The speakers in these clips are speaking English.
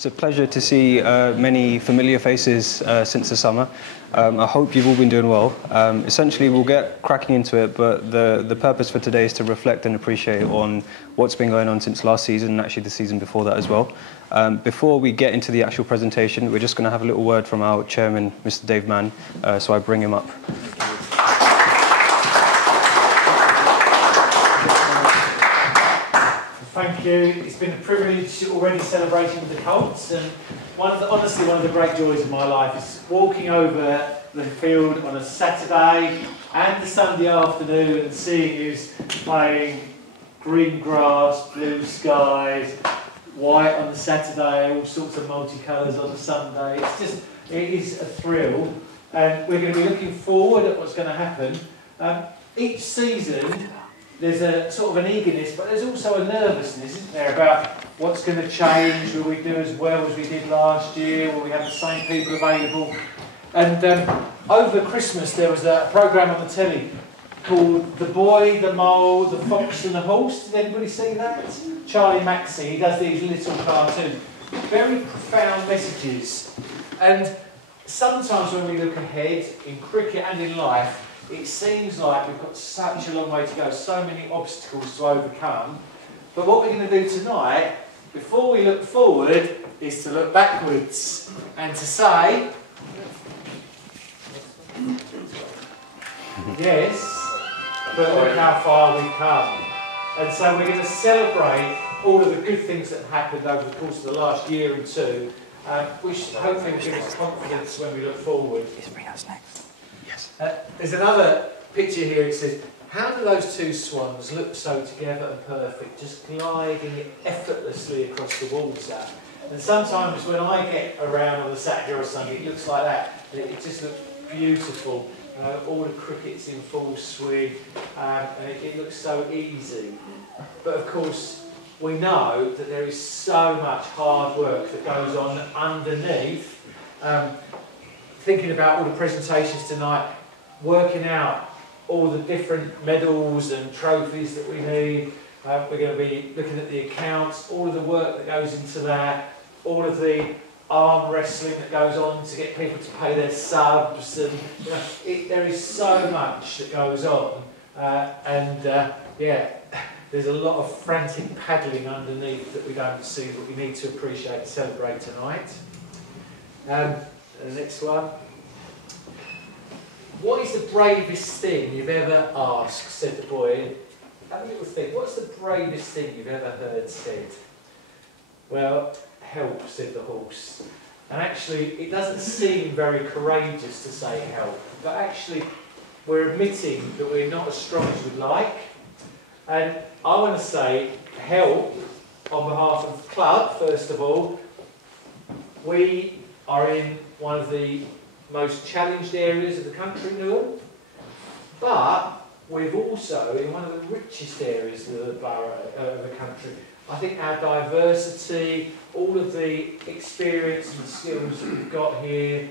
It's a pleasure to see many familiar faces since the summer. I hope you've all been doing well. Essentially, we'll get cracking into it, but the purpose for today is to reflect and appreciate on what's been going on since last season, and actually the season before that as well. Before we get into the actual presentation, we're just going to have a little word from our chairman, Mr. Dave Mann, so I bring him up. Thank you. It's been a privilege already celebrating with the Colts, and honestly one of the great joys of my life is walking over the field on a Saturday and a Sunday afternoon and seeing who's playing green grass, blue skies, white on the Saturday, all sorts of multicolours on the Sunday. It is a thrill, and we're going to be looking forward at what's going to happen. Each season there's a sort of an eagerness, but there's also a nervousness, isn't there, about what's going to change. Will we do as well as we did last year? Will we have the same people available? And over Christmas there was a programme on the telly called The Boy, the Mole, the Fox and the Horse. Did anybody see that? Charlie Maxey, he does these little cartoons. Very profound messages. And sometimes when we look ahead, in cricket and in life, it seems like we've got such a long way to go, so many obstacles to overcome. But what we're going to do tonight, before we look forward, is to look backwards and to say, yes, but look how far we've come. And so we're going to celebrate all of the good things that have happened over the course of the last year or two, which hopefully will give us confidence when we look forward. There's another picture here. It says, how do those two swans look so together and perfect, just gliding effortlessly across the water? And sometimes when I get around on a Saturday or a Sunday, it looks like that. It just looks beautiful. All the cricket's in full swing, and it looks so easy. But of course, we know that there is so much hard work that goes on underneath. Thinking about all the presentations tonight, working out all the different medals and trophies that we need. We're going to be looking at the accounts, all of the work that goes into that, all of the arm wrestling that goes on to get people to pay their subs, and there is so much that goes on, yeah, there's a lot of frantic paddling underneath that we don't see, that we need to appreciate and celebrate tonight. The next one. What is the bravest thing you've ever asked, said the boy. Have a little think. What's the bravest thing you've ever heard said? Well, help, said the horse. And actually, it doesn't seem very courageous to say help, but actually, we're admitting that we're not as strong as we'd like. And I want to say help on behalf of the club, first of all. We are in one of the most challenged areas of the country, Newham, but we've also in one of the richest areas of the borough, of the country. I think our diversity, all of the experience and skills that we've got here,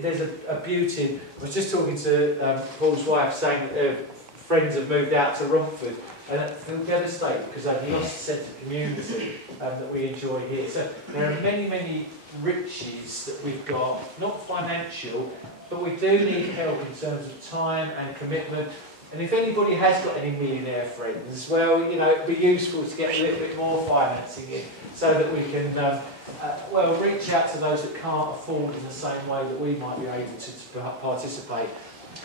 there's a beauty. I was just talking to Paul's wife, saying that their friends have moved out to Romford, and I feel devastated because they've lost a sense of community that we enjoy here. So there are many, many riches that we've got, not financial, but we do need help in terms of time and commitment. And if anybody has got any millionaire friends, well, you know, it'd be useful to get a little bit more financing in so that we can, well, reach out to those that can't afford in the same way that we might be able to participate.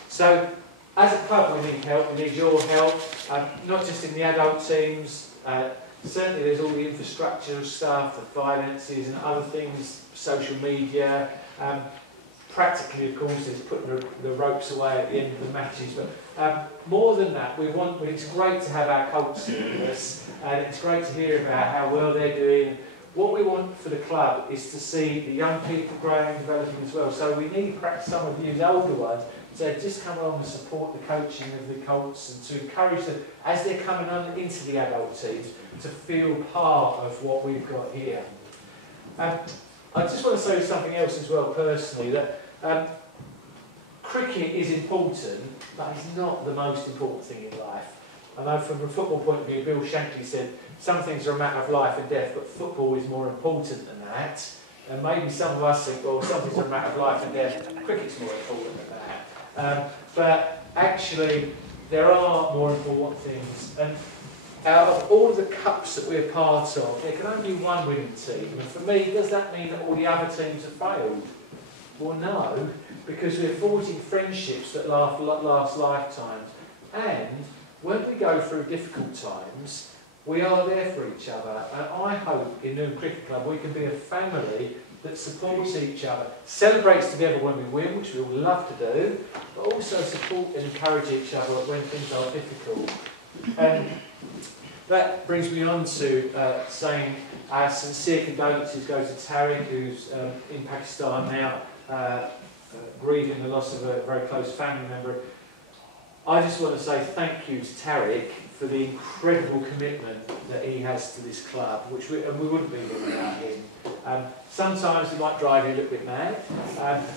So, as a club, we need help. We need your help, not just in the adult teams. Certainly, there's all the infrastructure stuff, the finances and other things, social media. Practically, of course, there's putting the ropes away at the end of the matches. But more than that, it's great to have our Colts with us, and it's great to hear about how well they're doing. What we want for the club is to see the young people growing and developing as well. So we need perhaps some of you, the older ones, to just come along and support the coaching of the Colts and to encourage them, as they're coming on into the adult teams, to feel part of what we've got here. I just want to say something else as well personally, that cricket is important, but it's not the most important thing in life. I know from a football point of view, Bill Shankly said some things are a matter of life and death, but football is more important than that. And maybe some of us think, well, some things are a matter of life and death, cricket's more important than that. But actually, there are more important things. And out of all of the cups that we're part of, there can only be one winning team. And for me, does that mean that all the other teams have failed? Well, no, because we're forging friendships that last lifetimes. And when we go through difficult times, we are there for each other. And I hope in Newham Cricket Club we can be a family that supports each other, celebrates together when we win, which we all love to do, but also support and encourage each other when things are difficult. And that brings me on to saying our sincere condolences go to Tariq, who's in Pakistan now, grieving the loss of a very close family member. I just want to say thank you to Tariq for the incredible commitment that he has to this club, which we wouldn't be here without him. Sometimes he might drive you a little bit mad,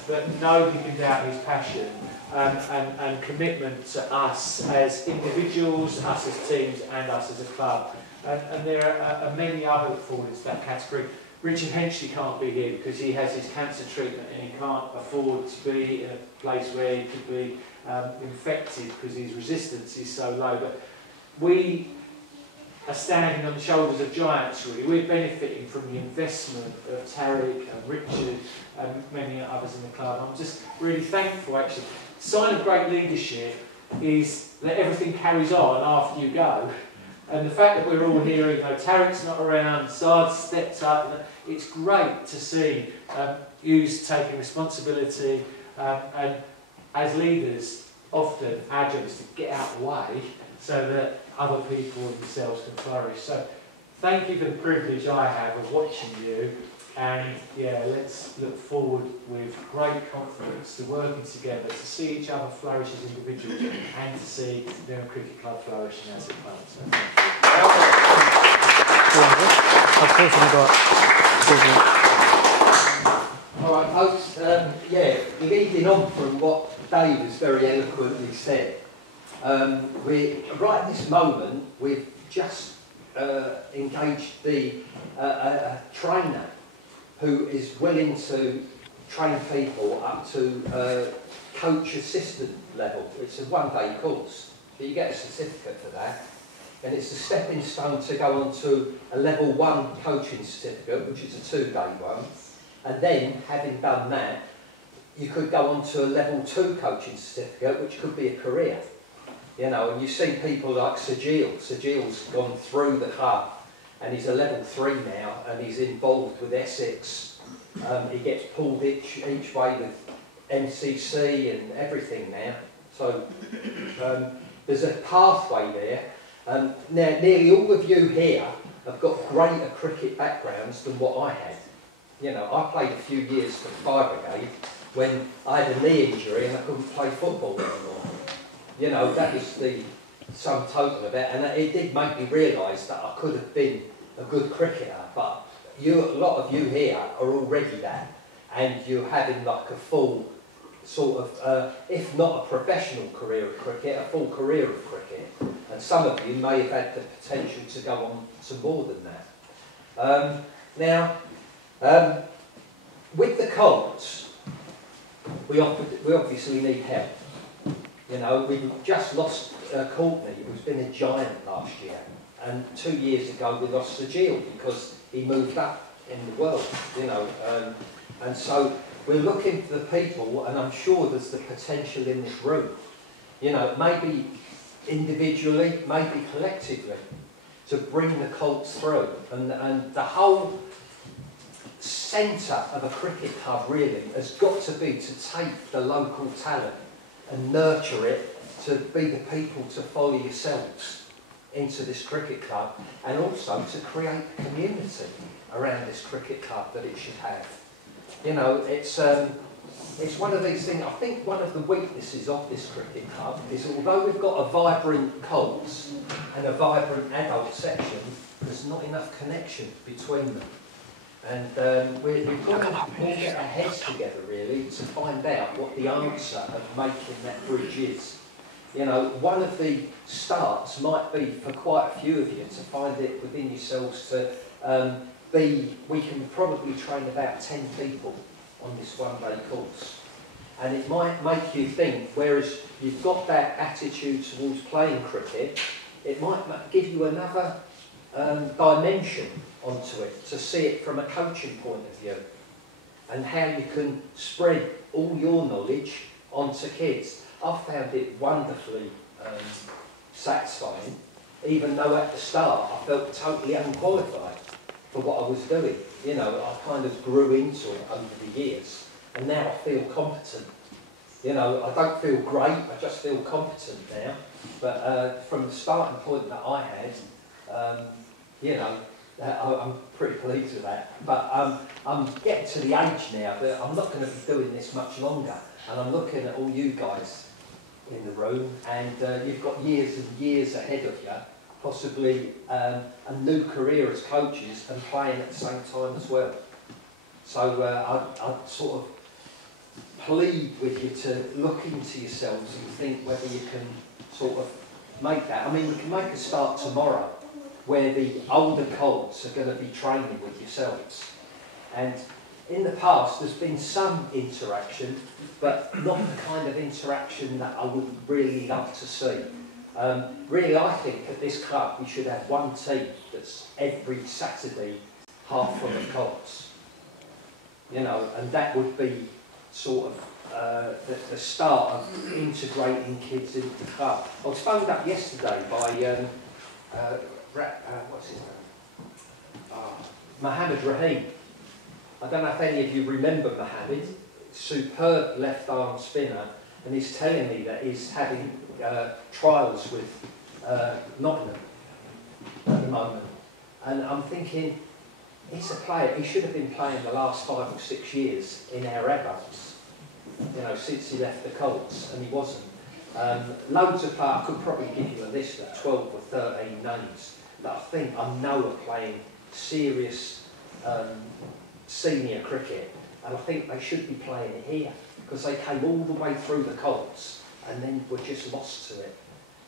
but nobody can doubt his passion and commitment to us as individuals, us as teams, and us as a club. And there are many others that fall into that category. Richard Henchley can't be here because he has his cancer treatment and he can't afford to be in a place where he could be infected because his resistance is so low. But we are standing on the shoulders of giants, really. We're benefiting from the investment of Tariq and Richard and many others in the club. I'm just really thankful, actually. Sign of great leadership is that everything carries on after you go. And the fact that we're all here, you know, Tariq's not around, Saad's stepped up, it's great to see you taking responsibility, and as leaders, often our job is to get out of the way so that other people themselves can flourish. So thank you for the privilege I have of watching you, and yeah, let's look forward with great confidence to working together to see each other flourish as individuals and to see Newham Cricket Club flourishing as a club. So all right, folks. Yeah, leading on from what Dave has very eloquently said, we're right at this moment. We've just engaged a trainer who is willing to train people up to coach assistant level. It's a one-day course, but you get a certificate for that, and it's a stepping stone to go on to a level 1 coaching certificate, which is a 2-day one, and then, having done that, you could go on to a level 2 coaching certificate, which could be a career. You know, and you see people like Sajil. Sajil's gone through the club, and he's a level 3 now, and he's involved with Essex. He gets pulled each way with MCC and everything now. So there's a pathway there. Now, nearly all of you here have got greater cricket backgrounds than what I had. You know, I played a few years for Fire Brigade when I had a knee injury and I couldn't play football anymore. You know, that was the sum total of it, and it did make me realise that I could have been a good cricketer, but a lot of you here are already that, and you're having like a full sort of, if not a professional career of cricket, a full career of cricket, and some of you may have had the potential to go on to more than that. Now, with the Colts, we obviously need help. You know, we just lost Courtney, who's been a giant last year, and 2 years ago we lost Sajil because he moved up in the world, you know, and so we're looking for the people, and I'm sure there's the potential in this room, you know, maybe individually, maybe collectively, to bring the Colts through, and the whole centre of a cricket club really has got to be to take the local talent and nurture it to be the people to follow yourselves into this cricket club, and also to create a community around this cricket club that it should have. You know, it's one of these things. I think one of the weaknesses of this cricket club is, although we've got a vibrant Colts and a vibrant adult section, there's not enough connection between them. And we've got to all get our heads together really to find out what the answer of making that bridge is. You know, one of the starts might be for quite a few of you to find it within yourselves to we can probably train about 10 people on this one-day course. And it might make you think, whereas you've got that attitude towards playing cricket, it might give you another dimension onto it, to see it from a coaching point of view, and how you can spread all your knowledge onto kids. I found it wonderfully satisfying, even though at the start I felt totally unqualified for what I was doing. You know, I kind of grew into it over the years, and now I feel competent. You know, I don't feel great, I just feel competent now. But from the starting point that I had, you know, I'm pretty pleased with that. But I'm getting to the age now that I'm not going to be doing this much longer. And I'm looking at all you guys in the room, and you've got years and years ahead of you, possibly a new career as coaches and playing at the same time as well. So I'd sort of plead with you to look into yourselves and think whether you can sort of make that. I mean, we can make a start tomorrow where the older colts are going to be training with yourselves. And in the past, there's been some interaction, but not the kind of interaction that I would really love to see. Really, I think at this club we should have one team that's every Saturday half full of colts. You know, and that would be sort of the start of integrating kids into the club. I was phoned up yesterday by what's his name? Mohammed Rahim. I don't know if any of you remember Mohammed. Superb left arm spinner, and he's telling me that he's having trials with Nottingham at the moment. And I'm thinking, he's a player, he should have been playing the last 5 or 6 years in our adults, you know, since he left the Colts, and he wasn't. Loads of players, I could probably give you a list of 12 or 13 names that I know are playing serious senior cricket, and I think they should be playing it here, because they came all the way through the Colts and then were just lost to it,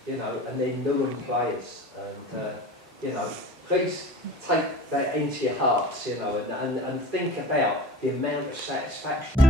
you know, and they're Newham players, and you know, please take that into your hearts, you know, and think about the amount of satisfaction.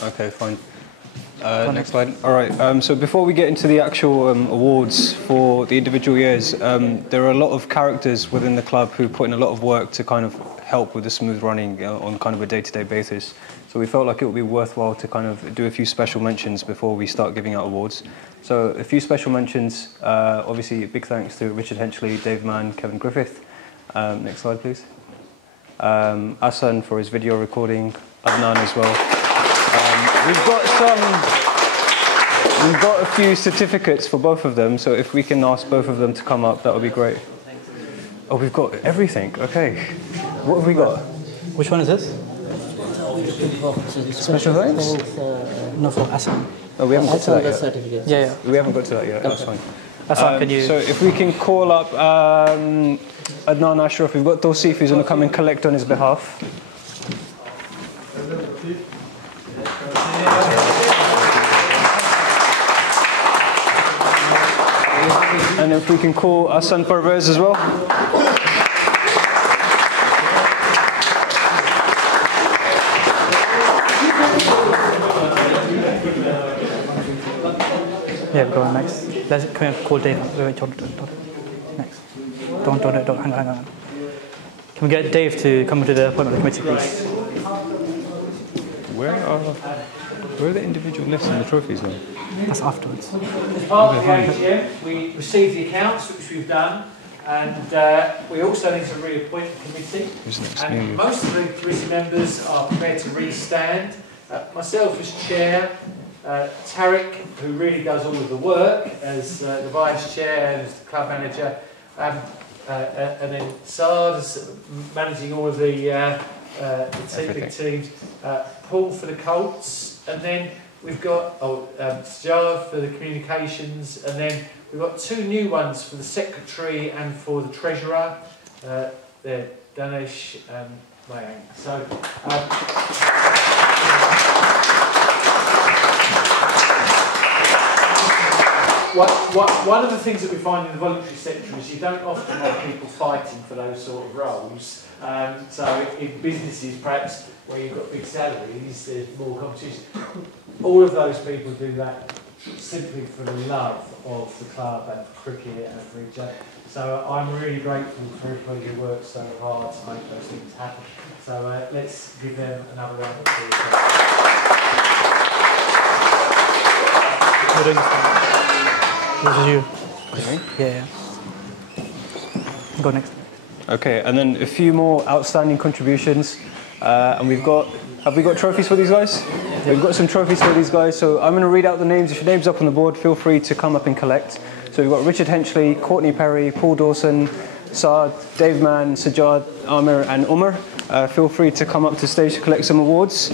Okay, fine. Next slide. All right, so before we get into the actual awards for the individual years, there are a lot of characters within the club who put in a lot of work to kind of help with the smooth running on kind of a day-to-day basis. So we felt like it would be worthwhile to kind of do a few special mentions before we start giving out awards. So a few special mentions, obviously big thanks to Richard Henchley, Dave Mann, Kevin Griffith. Next slide, please. Asan for his video recording, Adnan as well. We've got a few certificates for both of them, so if we can ask both of them to come up, that would be great. Oh, we've got everything. Okay. What have we got? Which one is this? Special thanks? No, for Asan. Oh, we haven't got to that yet. Certificate. Yeah. We haven't got to that yet. That's fine. Asan, can you? So if we can call up Adnan Ashraf, we've got Tosif who's going to come and collect on his behalf. And if we can call Hassan Parvez as well. Yeah, go on next. Can we call Dave? Wait, don't. Next. Don't. Hang on. Can we get Dave to come to the appointment committee, please? Where are the individual lists and the trophies now? That's afterwards. As part of the AGM, we received the accounts, which we've done, and we also need to reappoint the committee. And most of the committee members are prepared to re-stand. Myself as chair, Tarek, who really does all of the work as the vice chair and as the club manager, and then Saad is managing all of the big teams, Paul for the Colts, and then we've got Sajad for the communications, and then we've got two new ones for the secretary and for the treasurer. They're Danesh and Mayang. So. One of the things that we find in the voluntary sector is you don't often have people fighting for those sort of roles. So in businesses, perhaps, where you've got big salaries, there's more competition. All of those people do that simply for the love of the club and for cricket and for each other. So I'm really grateful for everybody who works so hard to make those things happen. So let's give them another round of applause. This is you. Yeah. Go next. Okay, and then a few more outstanding contributions. And have we got trophies for these guys? Yeah. We've got some trophies for these guys. So I'm going to read out the names. If your name's up on the board, feel free to come up and collect. So we've got Richard Henchley, Courtney Perry, Paul Dawson, Saad, Dave Mann, Sajad, Amir and Umar. Feel free to come up to stage to collect some awards.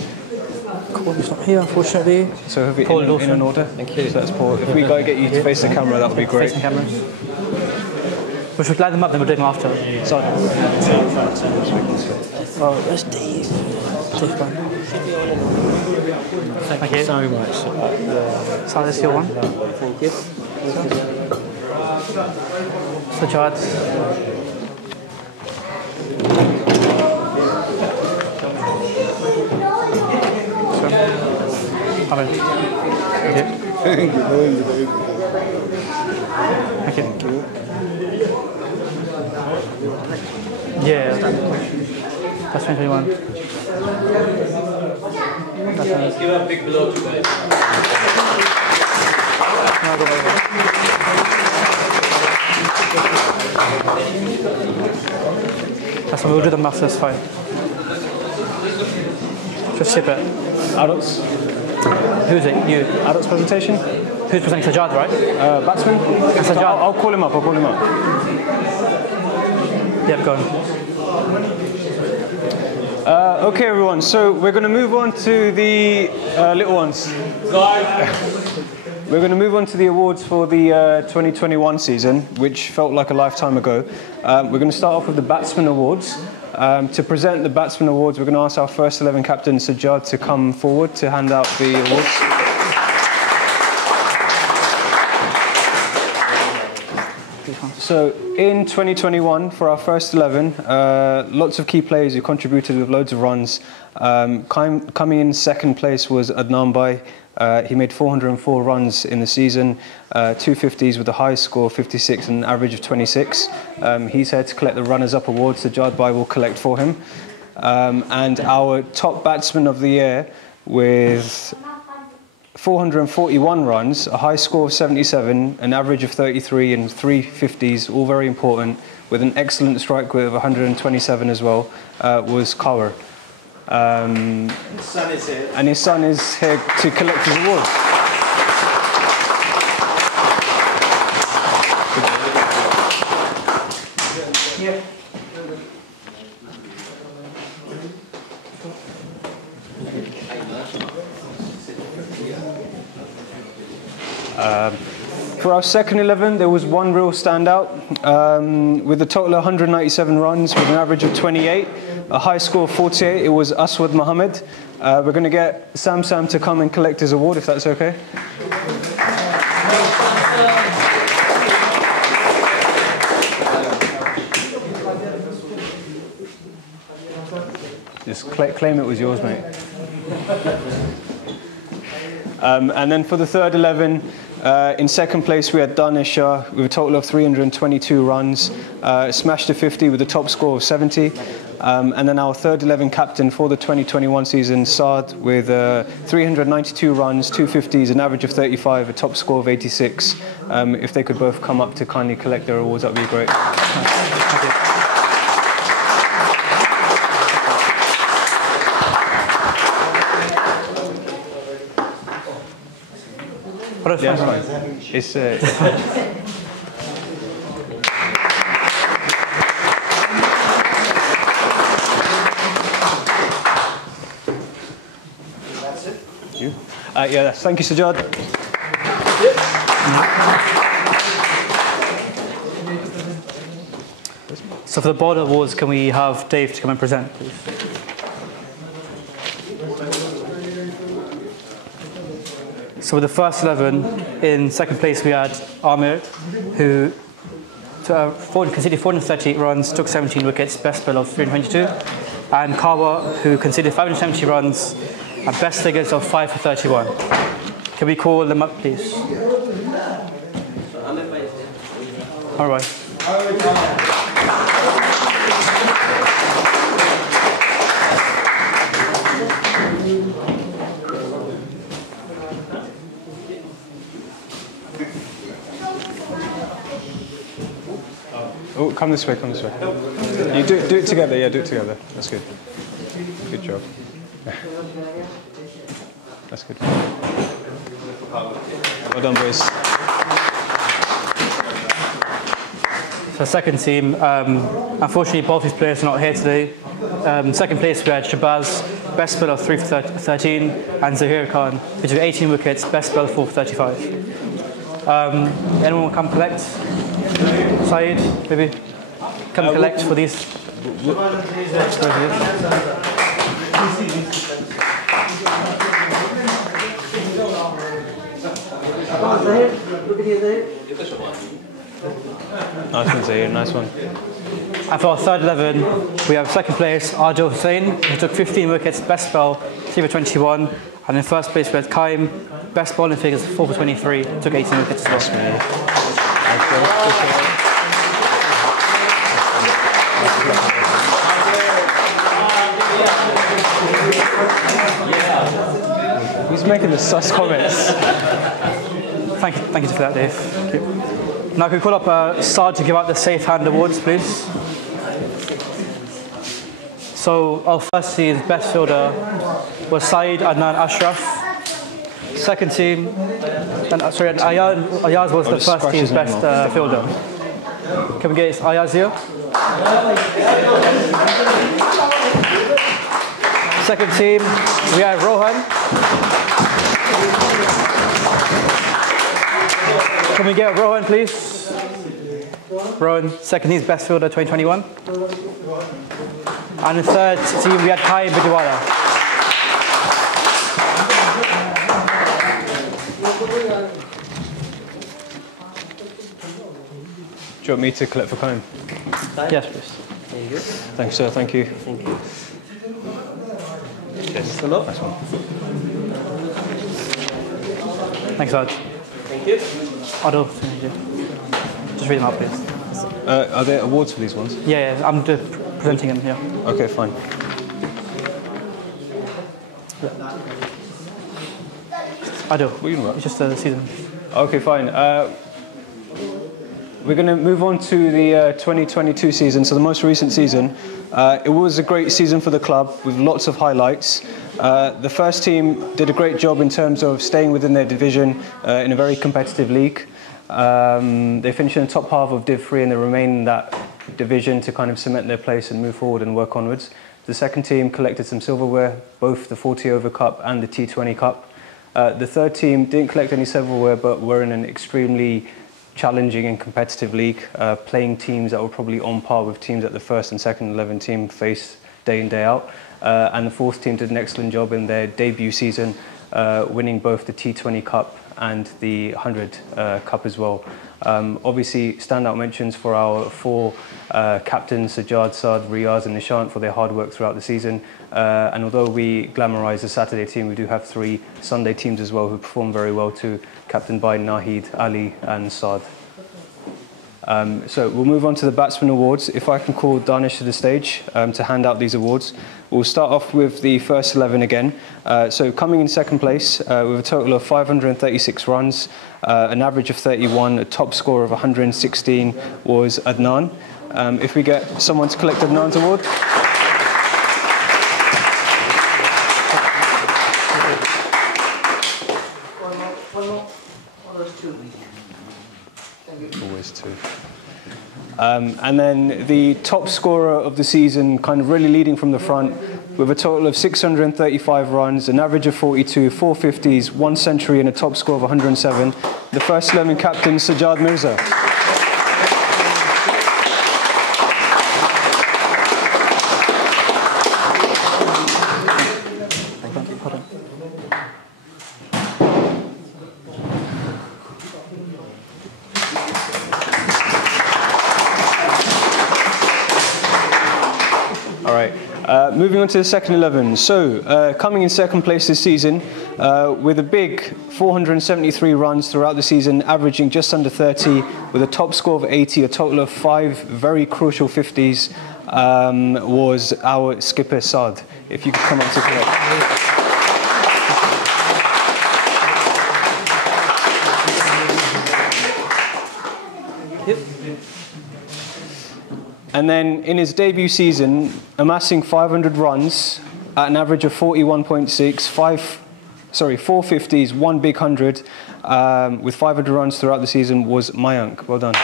Courtney's not here, unfortunately. So have we Paul in an order? Thank you. So that's Paul. If we get you to face the camera, that would be great. Facing camera. We should line them up, then we'll do them after. Sorry. Oh, that's Dave. Thank you so much. So this is your one. Thank you. Sajad. Thank you. Yeah. That's 2021. Let's give a big below to guys. That's what we'll do the maths, that's fine. Just sip it. Adults. Who's it? You. Adults presentation. Who's presenting? Sajad, right? Batsman. Sajad. I'll call him up. Yep, go on. Okay, everyone. So we're going to move on to the little ones. We're going to move on to the awards for the 2021 season, which felt like a lifetime ago. We're going to start off with the Batsman Awards. To present the Batsman Awards, we're going to ask our first 11 captain, Sajad, to come forward to hand out the awards. So in 2021, for our first 11, lots of key players who contributed with loads of runs. Coming in second place was Adnan Bhai. He made 404 runs in the season, 250s with a high score of 56 and an average of 26. He's here to collect the runners-up awards. Sajad Bhai will collect for him. And our top batsman of the year with 441 runs, a high score of 77, an average of 33 and 350s, all very important, with an excellent strike rate of 127 as well, was Kaur. His son is here. And his son is here to collect his awards. Yeah. For our second 11, there was one real standout, with a total of 197 runs with an average of 28, a high score of 48. It was Aswad Mohammed. We're going to get Sam to come and collect his award, if that's okay. Claim it was yours, mate. And then for the third 11, in second place we had Danisha with a total of 322 runs, smashed the 50 with a top score of 70. And then our third 11 captain for the 2021 season, Saad, with 392 runs, 250s, an average of 35, a top score of 86. If they could both come up to kindly collect their awards, that would be great. Thank you. Yeah, it's fine. That's it. You? Yeah, thank you, Sajad. So for the board awards, can we have Dave to come and present, please? So with the first 11, in second place we had Amir, who conceded 438 runs, took 17 wickets, best spell of 322, and Kawa, who conceded 570 runs, and best figures of 5 for 31. Can we call them up, please? All right. Oh, come this way, come this way. You do it together, yeah, do it together. That's good. Good job. That's good. Well done, boys. So second team, unfortunately both these players are not here today. Second place we had Shabazz, best spell of 3 for 13, and Zahir Khan, who took 18 wickets, best spell 4 for 35. Anyone will come collect? Saeed, maybe? Come collect for these. Nice one, Zahir, nice one. And for our third 11, we have second place Adil Hussain, who took 15 wickets, best spell 3 for 21. And in first place we had Kaim, best bowling figures 4 for 23, took 18 wickets as well. Who's making the sus comments? Thank you for that, Dave. Thank you. Now can we call up Saad to give out the Safe Hand Awards, please? So our first team's best fielder was Saeed Adnan Ashraf. Second team, Ayaz was the first team's best fielder. Can we get Ayaz here? Second team, we have Rohan. Can we get Rohan, please? Rohan, second team's best fielder 2021. And the third team, we had Kai Bidiwala. Do you want me to collect for Colin? Yes, please. There you go. Thanks, sir. Thank you. Thank you. Yes. Nice one. Thanks, Raj. Thank you. Adil, thank you. Just read them out, please. Are there awards for these ones? Yeah, I'm presenting them, yeah. Okay, fine. Adil, What are you doing, it's just the season. Okay, fine. We're going to move on to the 2022 season, so the most recent season. It was a great season for the club with lots of highlights. The first team did a great job in terms of staying within their division in a very competitive league. They finished in the top half of Div 3 and they remain in that division to kind of cement their place and move forward and work onwards. The second team collected some silverware, both the 40 Over Cup and the T20 Cup. The third team didn't collect any silverware, but were in an extremely challenging and competitive league, playing teams that were probably on par with teams that the first and second 11 team face day in, day out. And the fourth team did an excellent job in their debut season, winning both the T20 Cup and the 100 Cup as well. Obviously, standout mentions for our 4 captains, Sajjad, Saad, Riyaz and Nishant, for their hard work throughout the season. And although we glamorise the Saturday team, we do have 3 Sunday teams as well who perform very well too, captained by Nahid, Ali and Saad. So we'll move on to the Batsman Awards. If I can call Danish to the stage to hand out these awards. We'll start off with the first 11 again. So coming in second place with a total of 536 runs, an average of 31, a top score of 116 was Adnan. If we get someone to collect Adnan's award. Always 2. And then the top scorer of the season, kind of really leading from the front, with a total of 635 runs, an average of 42, 450s, 1 century and a top score of 107. The first 11 captain, Sajjad Mirza. Moving on to the second 11. So, coming in second place this season, with a big 473 runs throughout the season, averaging just under 30, with a top score of 80, a total of 5 very crucial 50s, was our skipper Saad. If you could come up to collect. And then in his debut season, amassing 500 runs at an average of 41.6, 4 50s, 1 big 100, with 500 runs throughout the season was Mayank. Well done.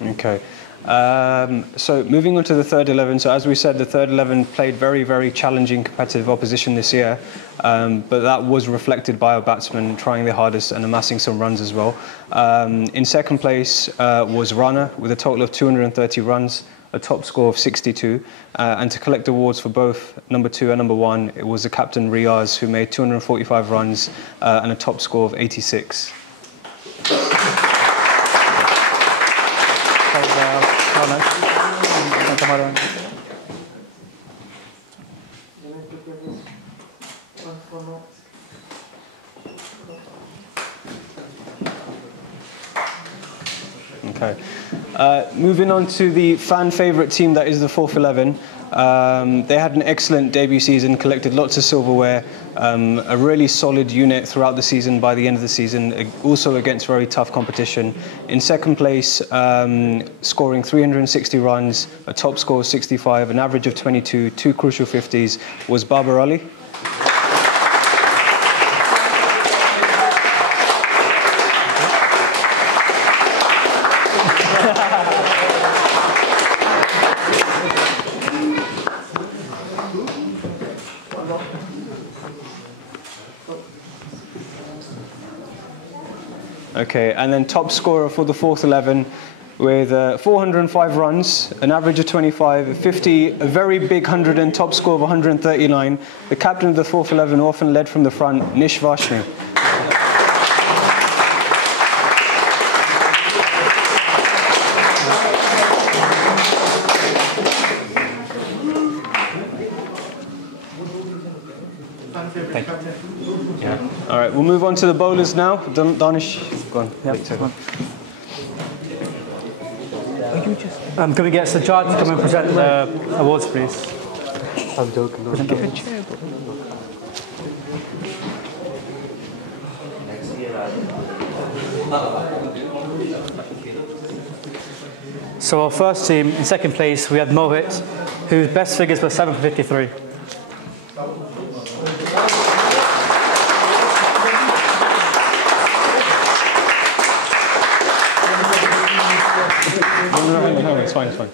Okay. So moving on to the third 11. So as we said, the third 11 played very, very challenging competitive opposition this year, but that was reflected by our batsmen trying their hardest and amassing some runs as well. In second place was Rana with a total of 230 runs, a top score of 62, and to collect awards for both number 2 and number 1, it was the captain Riyaz who made 245 runs and a top score of 86. Okay. Moving on to the fan favourite team that is the fourth 11. They had an excellent debut season, collected lots of silverware, a really solid unit throughout the season by the end of the season, also against very tough competition. In second place, scoring 360 runs, a top score of 65, an average of 22, 2 crucial 50s, was Babar Ali. Okay, and then top scorer for the fourth 11 with 405 runs, an average of 25, 50, a very big 100 and top score of 139. The captain of the fourth 11 often led from the front, Nish Vashnu. Yeah. All right, we'll move on to the bowlers now. Danish, go on. Yeah, can we get Sajjad to come and present the awards, please? I'm joking. Get a chair. So our first team, in second place, we had Mohit, whose best figures were 7 for 53. No, it's fine, it's fine.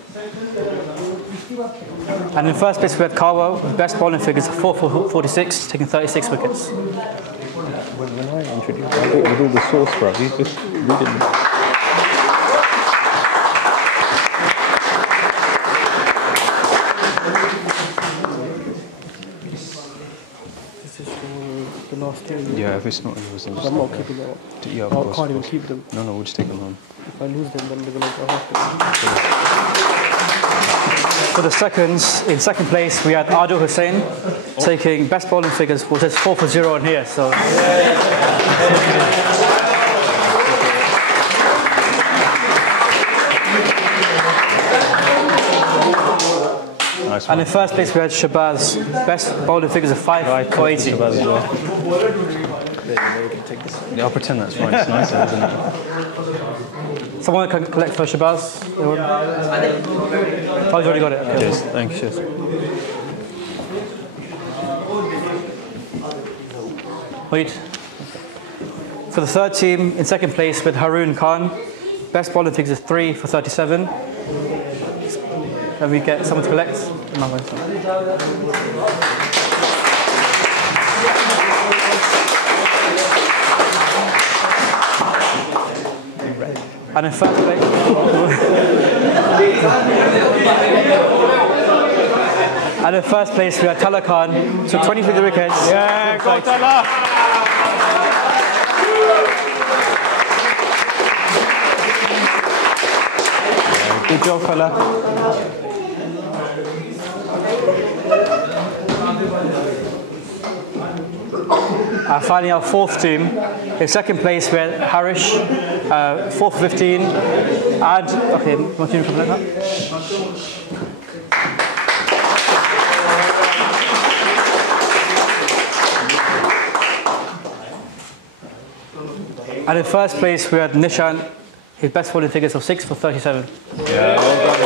And in first place we had Karwa with best bowling figures of 4 for 46, taking 36 wickets. when I introduced it with all the sauce, bro, you just didn't. This is for the last two. Yeah, if it's not yours, then just I'm not keeping them up. Yeah, of I course, can't of even course. keep them. No, we'll just take them home. If I lose them, then they're going to have to. For the seconds, in second place, we had Adil Hussain taking best bowling figures, which is 4 for 0 on here. So. Nice And in first place, we had Shabazz, best bowling figures of 5 for 80. Shabazz as well. Yeah, I'll pretend that's fine. It's nicer, isn't it? Someone can collect for Shabazz? Oh, you've already got it. Okay. Cheers. Thank you. Cheers. Wait. For the third team, in second place with Haroon Khan, best bowling figures of 3 for 37. Can we get someone to collect? No, and in first place, and in first place we had Tala Khan, took 23 wickets. Yeah, go Tala! Good job, fella. And finally, our fourth team. In second place, we had Harish, 4 for 15. And, okay, what do you complete that? And in first place, we had Nishan, his best bowling figures of 6 for 37. Yeah, well done.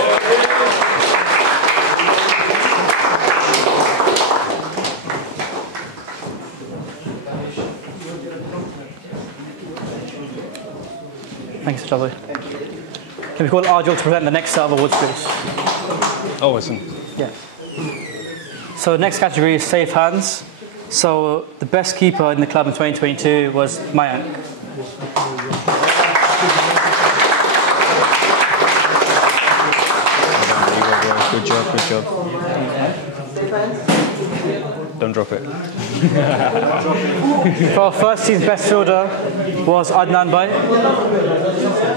Thanks, Charlie. Can we call Arjul to present the next set of awards, please? Oh, listen. Yeah. So the next category is safe hands. So the best keeper in the club in 2022 was Mayank. Good job, good job. Don't drop it. For our first team's best fielder was Adnan Bhai.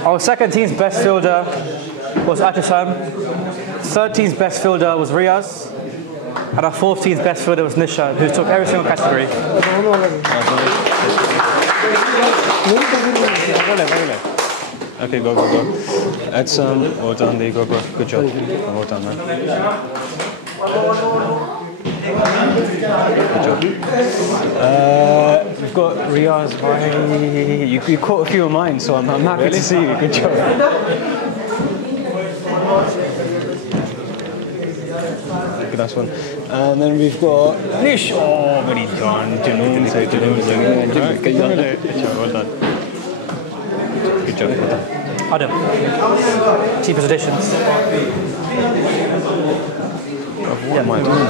Our second team's best fielder was Atisam. Third team's best fielder was Riaz. And our fourth team's best fielder was Nishan, who took every single category. Okay, go. That's well done, there you go, bro. Good job. Well done, man. Good job. We've got Riaz. You caught a few of mine, so I'm happy to see you. Good job. That's one. And then we've got Nish. Oh, very done. Well done. Good job. Well done. Adam, team presentations. What am I doing?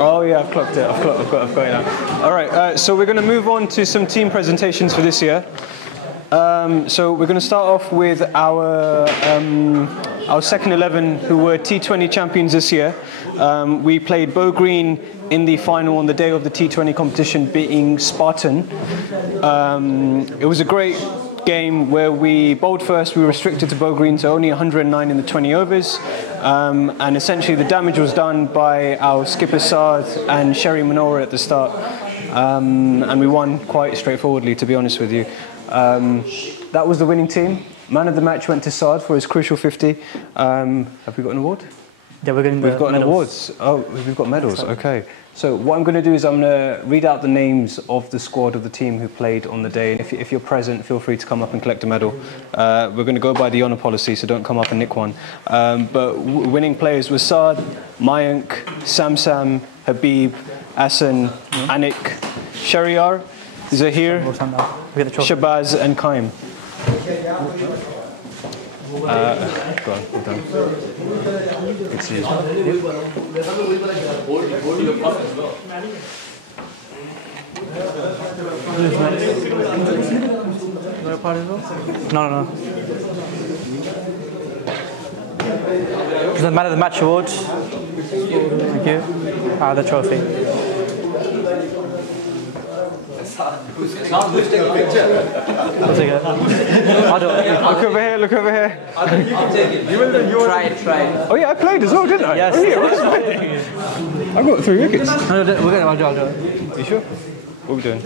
Oh yeah, I've clocked it. I've got it now. All right. So we're going to move on to some team presentations for this year. So we're going to start off with our second 11 who were T20 champions this year. We played Bow Green in the final on the day of the T20 competition, beating Spartan. It was a great game where we bowled first. We were restricted to Bow Green to only 109 in the 20 overs. And essentially the damage was done by our skipper Saad and Sherry Manora at the start. And we won quite straightforwardly, to be honest with you. That was the winning team. Man of the match went to Saad for his crucial 50. Have we got an award? Yeah, we've got an awards. Oh, we've got medals. Okay. So what I'm going to do is I'm going to read out the names of the squad of the team who played on the day. And if you're present, feel free to come up and collect a medal. We're going to go by the honour policy, so don't come up and nick one. But winning players were Saad, Mayank, Samsam, Habib, Asan, Anik, Shariar, Zahir, Shabazz and Kaim. Go on, well done. Good to see you. No. The Man of the Match award. Thank you. The trophy. I'll take it. Look over here. I'll take it. You will try it. Oh yeah, I played as well, didn't I? Yes. Oh, yeah, I got 3 wickets. I'll do it. Are you sure? What are we doing?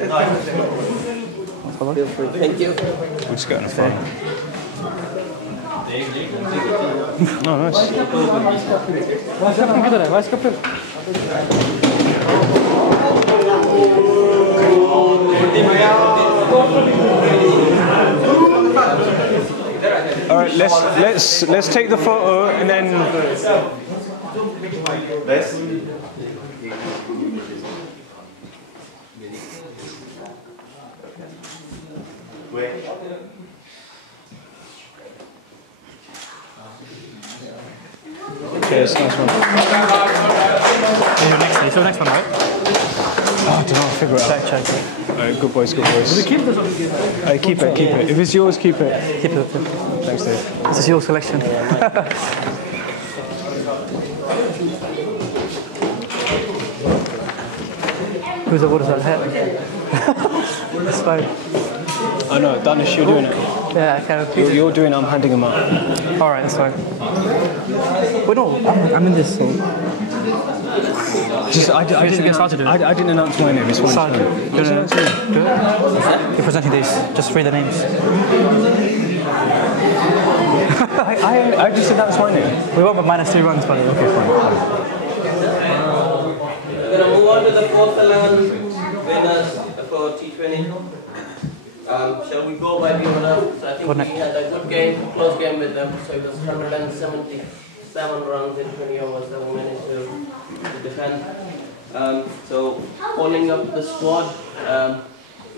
Thank you. We'll just get on the phone. Oh, nice. All right, let's take the photo and then. Cheers, nice one. It's your next one, right? Oh, I don't know, I'll figure it out. Check. All right, good boys. Keep it. If it's yours, keep it. Keep it. Thanks, Dave. This is your selection. What is that head? That's fine. Oh no, Danish, you're doing it. Yeah, I can repeat it. You're doing it, I'm handing them out. Alright, that's fine. Wait, no, I'm in this. I didn't announce my name, it's fine. Sorry. Do it. You're presenting these, just read the names. I just announced my name. We won by -3 runs, buddy. Okay, fine. We're going to move on to the fourth 11 winners for T20. Shall we go by the order? So I think we had a good game, close game with them. So it was 177 runs in 20 overs that we managed to defend. So calling up the squad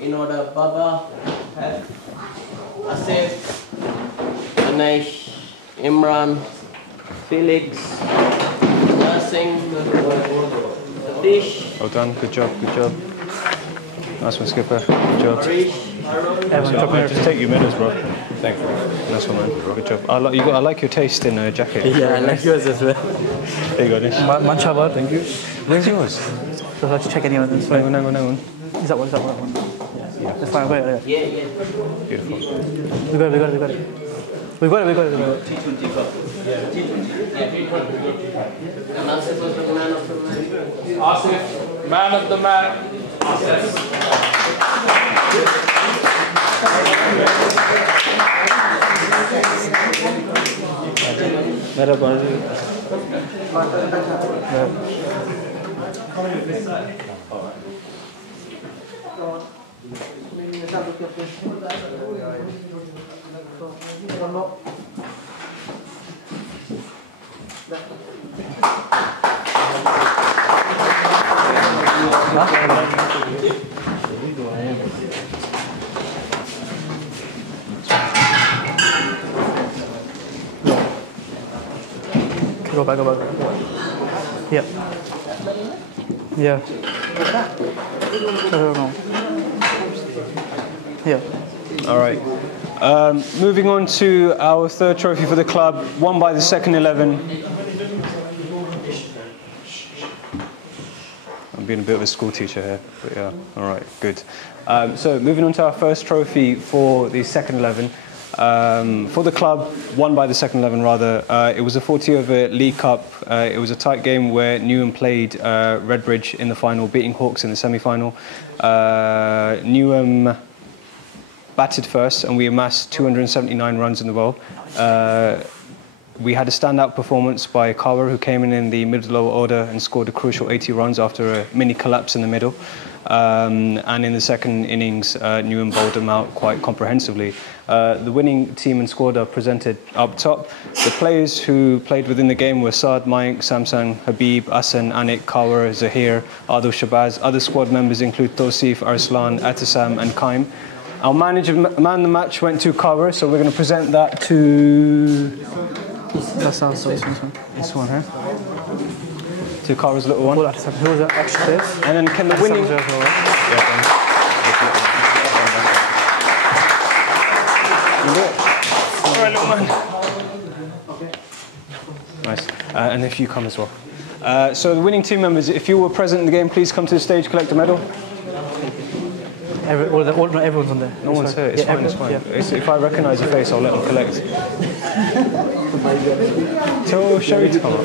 in order: Baba, Asif, Ganesh, Imran, Felix, Singh, Satish. Well done, good job. Nice one, Skipper. Good job. Just take your minutes, bro. Thank you. Nice one, man. Good job. I like your taste in a jacket. Yeah, I like yours as well. There you go, Nish. Manchaba. Thank you. Where's yours? So let's check anyone. Hang on. Is that one? Yeah. That's fine. Wait. Yeah. Beautiful. We got it. T20 Cup. Yeah, T20. And Asif was the man of the match. Asif, man of the match. Merhaba. Go back. Yeah. I don't know. Yeah. All right. Moving on to our third trophy for the club, won by the second 11. I'm being a bit of a school teacher here, but yeah, all right, good. So moving on to our first trophy for the second 11. For the club, won by the second 11 rather. It was a 40-over League Cup. It was a tight game where Newham played Redbridge in the final, beating Hawks in the semi-final. Newham batted first and we amassed 279 runs in the bowl. We had a standout performance by Kawa, who came in the middle-lower order and scored a crucial 80 runs after a mini collapse in the middle. And in the second innings, Newham bowled them out quite comprehensively. The winning team and squad are presented up top. The players who played within the game were Saad, Mayank, Samsung, Habib, Asan, Anik, Kaur, Zahir, Adil, Shabazz. Other squad members include Tosif, Arslan, Atisam and Kaim. Our man of the match went to Kara, so we're going to present that to... That's our this one. This one here. To Kara's little one. Who was that extra place? And then can the winning... All right, little man. Nice. And if you come as well. So the winning team members, if you were present in the game, please come to the stage, collect a medal. Not everyone's on there. No one's here. It's fine. It's fine. Yeah. If I recognise your face, I'll let them collect. Tell Sherry to come up.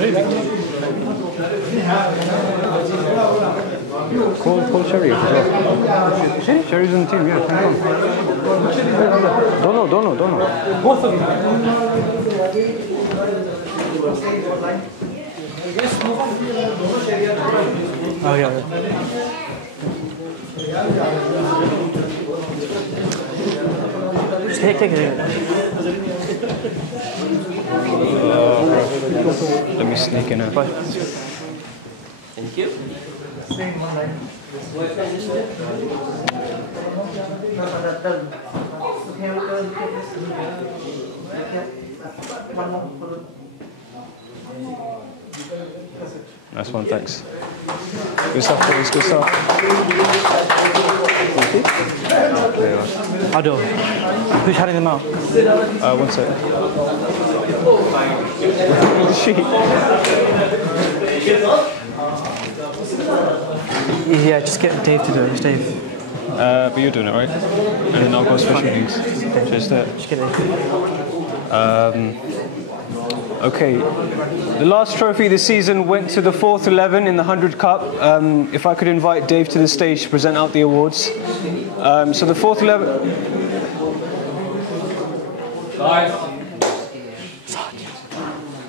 Call Sherry as well. Sherry's on the team. Yeah, come. Dono. Both of you. Oh yeah. Just take it. Let me sneak in here. Thank you. Nice one, thanks. Good stuff, boys. Good stuff. Thank you. There you are. Ado. Who's handing them out? 1 second. Yeah, just get Dave to do it. It's Dave. But you're doing it, right? And then I'll go special needs. Just that. Just get Dave. Okay. The last trophy this season went to the 4th 11 in the 100 Cup. If I could invite Dave to the stage to present out the awards. So the 4th 11...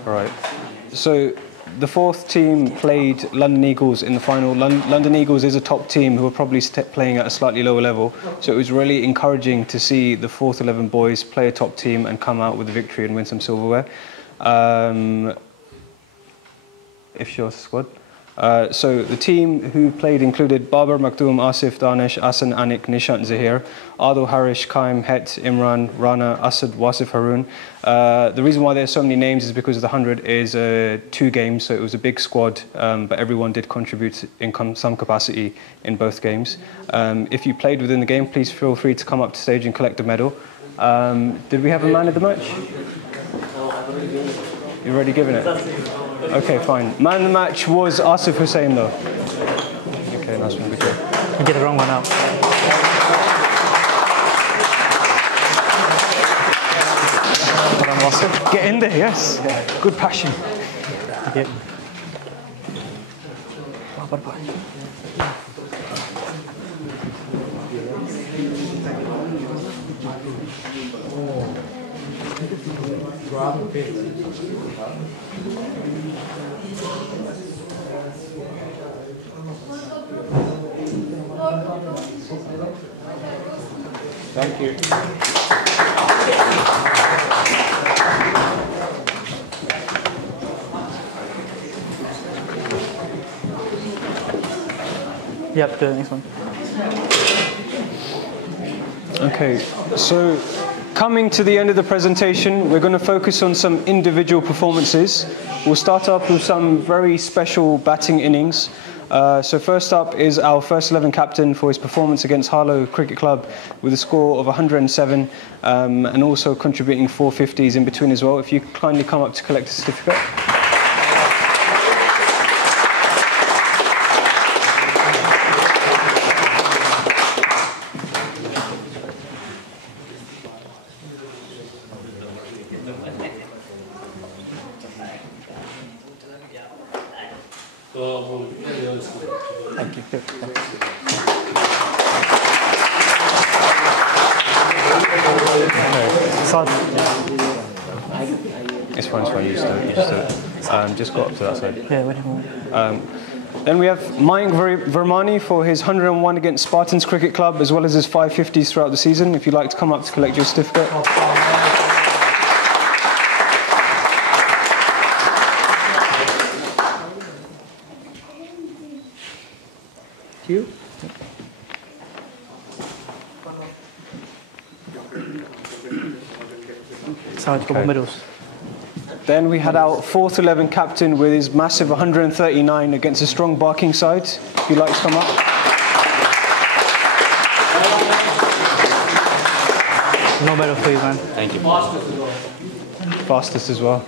All right. So the 4th team played London Eagles in the final. London Eagles is a top team who are probably playing at a slightly lower level. So it was really encouraging to see the 4th 11 boys play a top team and come out with a victory and win some silverware. If your squad. So the team who played included Babar, Maktoum, Asif, Danesh, Asan, Anik, Nishant, Zahir, Ado, Harish, Kaim, Het, Imran, Rana, Asad, Wasif, Haroon. The reason why there's so many names is because the 100 is 2 games, so it was a big squad, but everyone did contribute in some capacity in both games. If you played within the game, please feel free to come up to stage and collect a medal. Did we have a man of the match? You've already given it? Okay, fine. Man of the match was Asif Hussain, though. Okay, nice one. Good job. You get the wrong one out. Well done, Asif. Get in there, yes. Good passion. Okay. Thank you. Yep, the next one. Okay, so coming to the end of the presentation, we're going to focus on some individual performances. We'll start off with some very special batting innings. So first up is our first 11 captain for his performance against Harlow Cricket Club with a score of 107 and also contributing 450s in between as well. If you kindly come up to collect a certificate. Thank you. It's fine, you just do it. Just go up to that side. Yeah, wait a moment. Then we have Mayank Vermani for his 101 against Spartans Cricket Club, as well as his 550s throughout the season. If you'd like to come up to collect your certificate. Thank you. So it's got middles. Then we had our 4th 11 captain with his massive 139 against a strong Barking side. If you'd like to come up. No medal for you, man. Thank you. Fastest as well.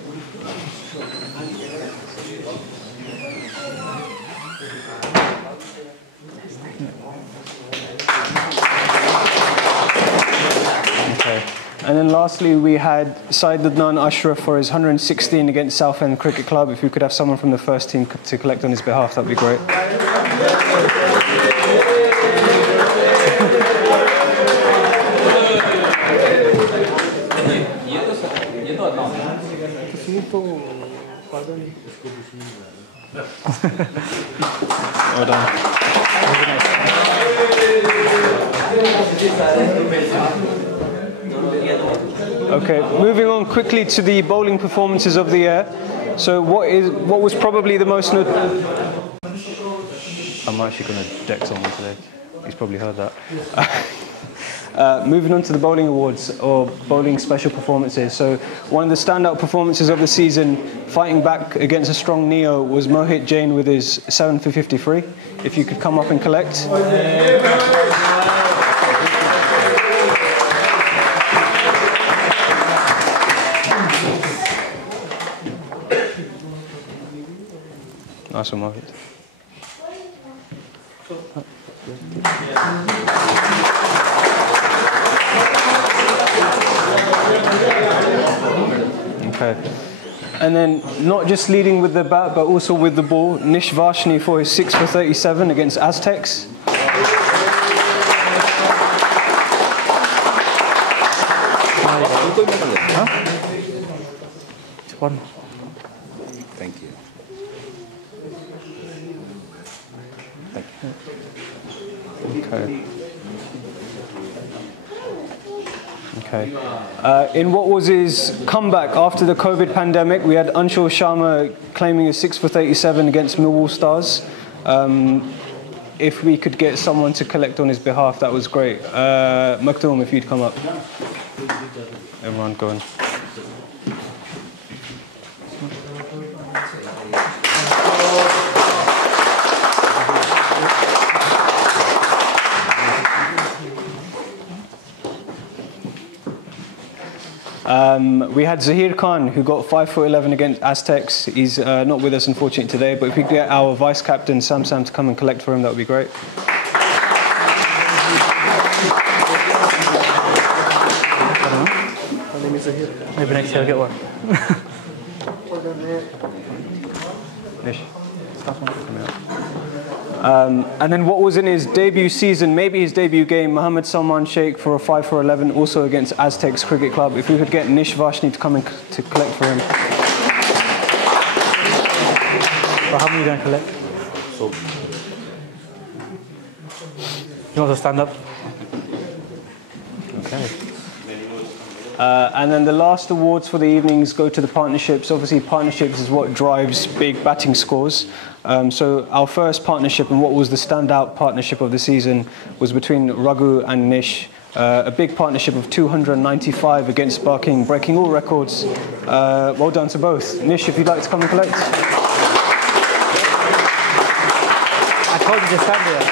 Okay. And then lastly, we had Saeed Adnan Ashraf for his 116 against Southend Cricket Club. If we could have someone from the first team to collect on his behalf, that'd be great. Well done. Okay, moving on quickly to the bowling performances of the year. So what was probably the most I'm actually going to deck someone today. He's probably heard that. Moving on to the bowling awards or bowling special performances. So one of the standout performances of the season, fighting back against a strong Neo, was Mohit Jain with his 7 for 53. If you could come up and collect. Nice one, Mohit. Okay. And then not just leading with the bat, but also with the ball, Nish Varshni for his 6 for 37 against Aztecs. Huh? One. Thank you. Okay. Okay. In what was his comeback after the COVID pandemic, we had Anshul Sharma claiming a 6 for 37 against Millwall Stars. If we could get someone to collect on his behalf, that was great. Maktoum, if you'd come up. Everyone go on. We had Zahir Khan, who got 5 for 11 against Aztecs. He's not with us, unfortunately, today, but if we could get our vice captain, Sam, to come and collect for him, that would be great. Maybe next year I'll get one. Nish. And then what was in his debut season, maybe his debut game, Mohammad Salman Sheikh for a 5 for 11, also against Aztecs Cricket Club. If we could get Nish Varshni to come and to collect for him. Well, how many are you going to collect? So, You want to stand up? Okay. And then the last awards for the evenings go to the partnerships. Obviously, partnerships is what drives big batting scores. So our first partnership, and what was the standout partnership of the season, was between Raghu and Nish. A big partnership of 295 against Barking, breaking all records. Well done to both. Nish, if you'd like to come and collect. I told you to stand there.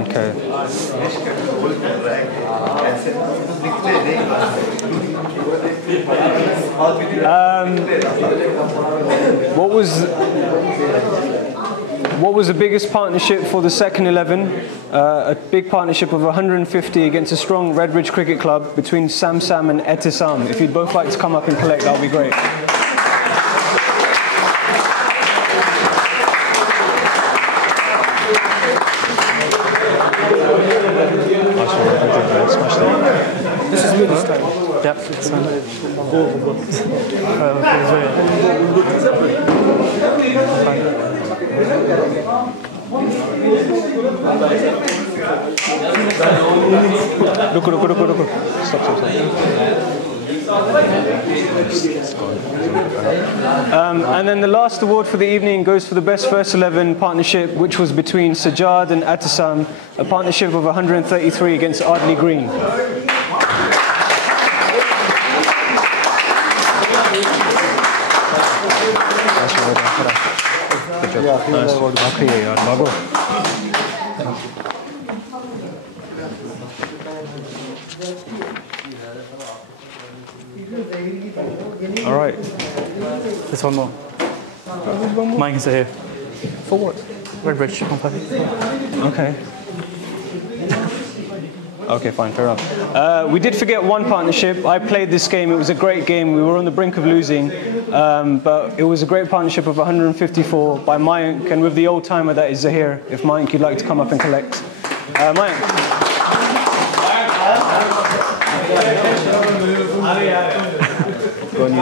Okay. What was the biggest partnership for the second 11? A big partnership of 150 against a strong Redbridge Cricket Club between Sam and Etisam. If you'd both like to come up and collect, that would be great. This is me this time. Yep, it's fine. Look. Stop. And then the last award for the evening goes for the best first 11 partnership, which was between Sajjad and Atisam, a partnership of 133 against Ardley Green. All right. There's one more. Mine is here. For what? Redbridge, 150. Okay. Okay, fine, fair enough. We did forget one partnership. I played this game. It was a great game. We were on the brink of losing, but it was a great partnership of 154 by Mayank, and with the old timer that is Zahir. If Mayank, you'd like to come up and collect. Mayank. Go on, you.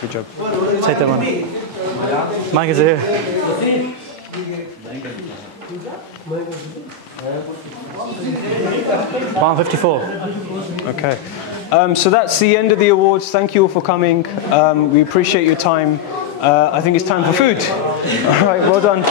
Good job. Take that one. Mine is here. 154. Okay. So that's the end of the awards. Thank you all for coming. We appreciate your time. I think it's time for food. All right, well done.